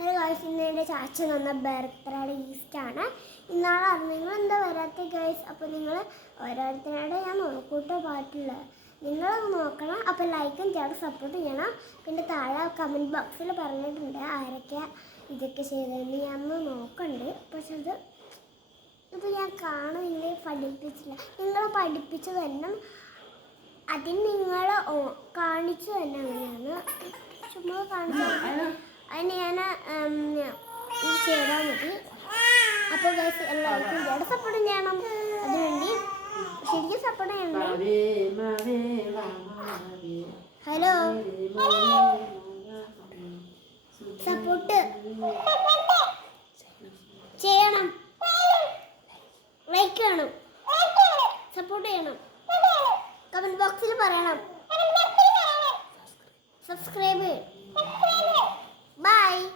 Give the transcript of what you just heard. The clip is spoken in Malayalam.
ഹലോ ഗൈസ്, ഇന്ന് എൻ്റെ ചാച്ചൻ വന്ന ബർത്ത്ഡേയുടെ ഈസ്റ്റാണ്. ഇന്നാളെ നിങ്ങൾ എന്താ വരാത്ത ഗൈസ്? അപ്പോൾ നിങ്ങൾ ഓരോരുത്തരുടെ ഞാൻ നോക്കൂട്ടോ പാട്ടില്ല, നിങ്ങൾ നോക്കണം. അപ്പോൾ ലൈക്കും ചെയ്യണം, സപ്പോർട്ട് ചെയ്യണം. പിന്നെ താഴെ കമൻറ്റ് ബോക്സിൽ പറഞ്ഞിട്ടുണ്ട് ആരൊക്കെ ഇതൊക്കെ ചെയ്തതെന്ന്. ഞാൻ നോക്കണ്ട്, പക്ഷെ ഇത് ഞാൻ കാണുന്നില്ല, പഠിപ്പിച്ചില്ല. നിങ്ങൾ പഠിപ്പിച്ചു തന്നെ, അതിന് നിങ്ങൾ കാണിച്ചു തന്നെ. അങ്ങനെയാണ് ചുമ്മാ കാണിച്ചു അതിന് ഞാൻ ഇത് ചെയ്താൽ മതി. അപ്പോൾ ഗൈസ് എല്ലാവർക്കും ഇവിടെ സപ്പോർട്ട് ചെയ്യണം. അതിനുവേണ്ടി ശരിക്കും സപ്പോർട്ട് ചെയ്യണം. ഹലോ, സപ്പോർട്ട് ചെയ്യണം, ലൈക്ക് ചെയ്യണം, സപ്പോർട്ട് ചെയ്യണം, കമൻറ്റ് ബോക്സിൽ പറയണം, സബ്സ്ക്രൈബ്. Bye.